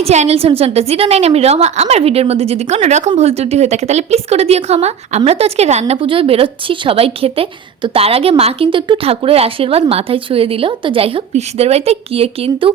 মাই channel শুনছনটা zero nine, আমি রমা আমার ভিডিওর মধ্যে যদি কোনো রকম ভুল ত্রুটি হয়ে থাকে, তাহলে প্লিজ করে দিও ক্ষমা। আমরা তো আজকে রান্না পুজোয় বেরোচ্ছি সবাই খেতে। তো তার আগে মা কিন্তু একটু ঠাকুরের আশীর্বাদ মাথায় ছুঁয়ে দিল। তো যাই হোক, পিসিদের বাড়িতে গিয়ে কিন্তু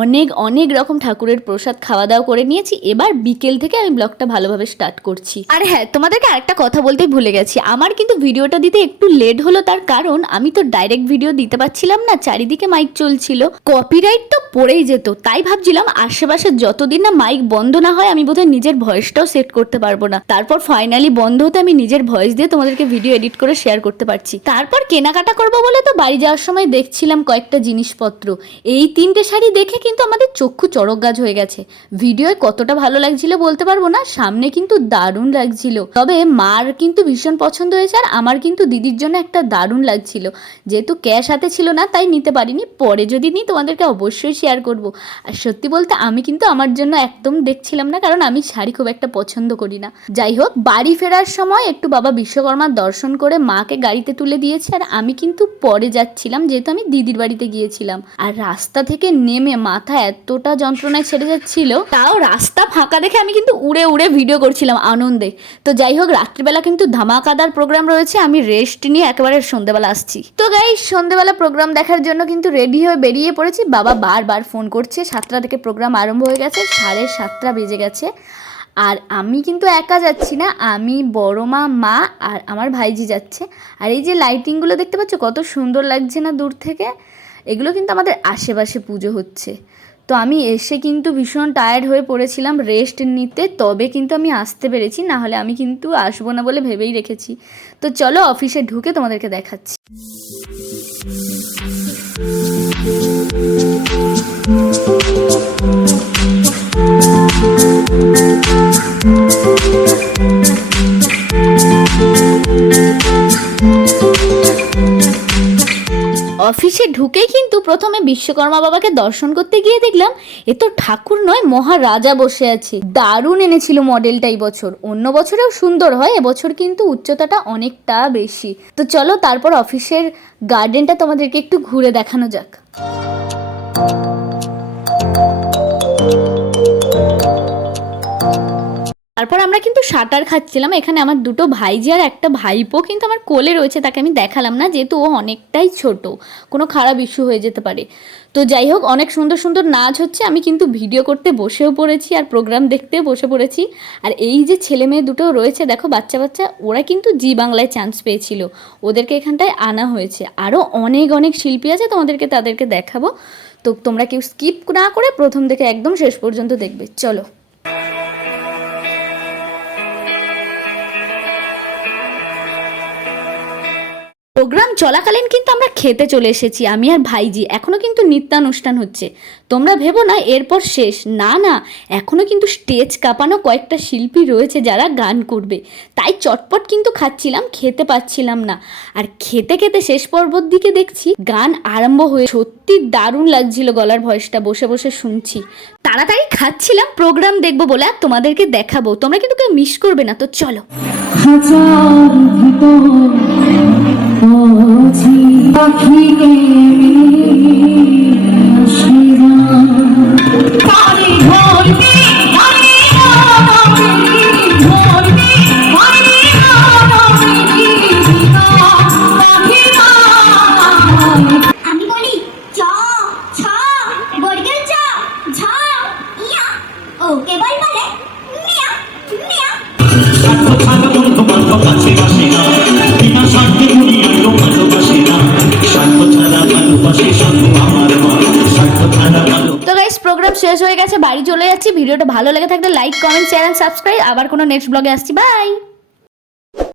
অনেক অনেক রকম ঠাকুরের প্রসাদ খাওয়া দাওয়া করে নিয়েছি। এবার বিকেল থেকে আমি ব্লগটা ভালোভাবে স্টার্ট করছি। আর হ্যাঁ তোমাদেরকে আরেকটা কথা বলতেই ভুলে গেছি। আমার কিন্তু ভিডিওটা দিতে একটু লেট হলো, তার কারণ আমি তো ডাইরেক্ট ভিডিও দিতে পারছিলাম না, চারিদিকে মাইক চলছিল। কপিরাইট তো পড়েই যেত, তাই ভাবছিলাম আশেপাশে যতদিন না মাইক বন্ধ না হয়, আমি বোধহয় নিজের ভয়েসটাও সেট করতে পারব না। তারপর ফাইনালি বন্ধ হতে আমি নিজের ভয়েস দিয়ে তোমাদেরকে ভিডিও এডিট করে শেয়ার করতে পারছি। তারপর কেনাকাটা করব বলে তো বাড়ি যাওয়ার সময় দেখছিলাম কয়েকটা জিনিসপত্র। এই তিনটে শাড়ি দেখে কিন্তু আমাদের চক্ষু চড়ক গাছ হয়ে গেছে। ভিডিওয় কতটা ভালো লাগছিল বলতে পারব না, সামনে কিন্তু দারুণ লাগছিল। তবে মার কিন্তু ভীষণ পছন্দ হয়েছে আর আমার কিন্তু দিদির জন্য একটা দারুণ লাগছিল। যেহেতু ক্যাশ হাতে ছিল না, তাই নিতে পারিনি। পরে যদি নিই তোমাদেরকে অবশ্যই শেয়ার করব। আর সত্যি বলতে আমি কিন্তু আমার জন্য একদম দেখছিলাম না, কারণ আমি শাড়ি খুব একটা পছন্দ করি না। যাই হোক, বাড়ি ফেরার সময় একটু বাবা বিশ্বকর্মার দর্শন করে মাকে গাড়িতে তুলে দিয়েছে, আর আমি কিন্তু পরে যাচ্ছিলাম, যেহেতু আমি দিদির বাড়িতে গিয়েছিলাম। আর রাস্তা থেকে নেমে মাথা এতটা যন্ত্রণায় ছেড়ে যাচ্ছিল, তাও রাস্তা ফাঁকা দেখে আমি কিন্তু উড়ে উড়ে ভিডিও করছিলাম আনন্দে। তো যাই হোক, রাত্রিবেলা কিন্তু ধামাকাদার প্রোগ্রাম রয়েছে, আমি রেস্ট নিয়ে একেবারে সন্ধ্যেবেলা আসছি। তো গাই সন্ধ্যেবেলা প্রোগ্রাম দেখার জন্য কিন্তু রেডি হয়ে বেরিয়ে পড়েছি, বাবা বারবার ফোন করছে, সাতটা থেকে প্রোগ্রাম আরম্ভ হয়ে গেছে, সাড়ে সাতটা বেজে গেছে। আর আমি কিন্তু একা যাচ্ছি না, আমি বড় মা মা আর আমার ভাইজি যাচ্ছে। আর এই যে লাইটিংগুলো দেখতে পাচ্ছ, কত সুন্দর লাগছে না দূর থেকে? এগুলো কিন্তু আমাদের আশেপাশে পুজো হচ্ছে। তো আমি এসে কিন্তু ভীষণ টায়ার্ড হয়ে পড়েছিলাম রেস্ট নিতে, তবে কিন্তু আমি আসতে পেরেছি না হলে আমি কিন্তু আসব না বলে ভেবেই রেখেছি। তো চলো অফিসে ঢুকে তোমাদেরকে দেখাচ্ছি। অফিসে ঢুকেই কিন্তু প্রথমে বিশ্বকর্মা বাবাকে দর্শন করতে গিয়ে দেখলাম, এ তো ঠাকুর নয়, মহারাজা বসে আছে। দারুণ এনেছিল মডেলটা এই বছর। অন্য বছরেও সুন্দর হয়, এবছর কিন্তু উচ্চতাটা অনেকটা বেশি। তো চলো তারপর অফিসের গার্ডেনটা তোমাদেরকে একটু ঘুরে দেখানো যাক। তারপর আমরা কিন্তু সাঁতার খাচ্ছিলাম। এখানে আমার দুটো ভাইজি আর একটা ভাইপো কিন্তু আমার কোলে রয়েছে, তাকে আমি দেখালাম না, যেহেতু ও অনেকটাই ছোট। কোনো খারাপ ইস্যু হয়ে যেতে পারে। তো যাই হোক, অনেক সুন্দর সুন্দর নাচ হচ্ছে। আমি কিন্তু ভিডিও করতে বসেও পড়েছি আর প্রোগ্রাম দেখতেও বসে পড়েছি। আর এই যে ছেলে মেয়ে দুটো রয়েছে, দেখো বাচ্চা বাচ্চা, ওরা কিন্তু জি বাংলায় চান্স পেয়েছিল। ওদেরকে এখানটায় আনা হয়েছে। আরও অনেক অনেক শিল্পী আছে, তোমাদেরকে তাদেরকে দেখাবো। তো তোমরা কেউ স্কিপ না করে প্রথম থেকে একদম শেষ পর্যন্ত দেখবে। চলো। প্রোগ্রাম চলাকালীন কিন্তু আমরা খেতে চলে এসেছি, আমি আর ভাইজি। এখনও কিন্তু নৃত্যানুষ্ঠান হচ্ছে। তোমরা ভেবো না, এরপর শেষ। না না এখনও কিন্তু স্টেজ কাঁপানো কয়েকটা শিল্পী রয়েছে যারা গান করবে। তাই চটপট কিন্তু খাচ্ছিলাম, খেতে পাচ্ছিলাম না। আর খেতে খেতে শেষ পর্বর দিকে দেখছি, গান আরম্ভ হয়ে সত্যি দারুণ লাগছিল গলার ভয়েসটা, বসে বসে শুনছি। তাড়াতাড়ি খাচ্ছিলাম, প্রোগ্রাম দেখব বলে আর তোমাদেরকে দেখাবো। তোমরা কিন্তু কেউ মিস করবে না, তো চলো। আছি পাখিকে আসিরা পানি ধরবে পানি ধরবে ধরবে শেষ হয়ে গেছে, বাড়ি চলে যাচ্ছি। ভিডিওটা ভালো লেগে থাকলে লাইক কমেন্ট চ্যানেল সাবস্ক্রাইব আবার কোনো নেক্সট ব্লগে আসছি। বাই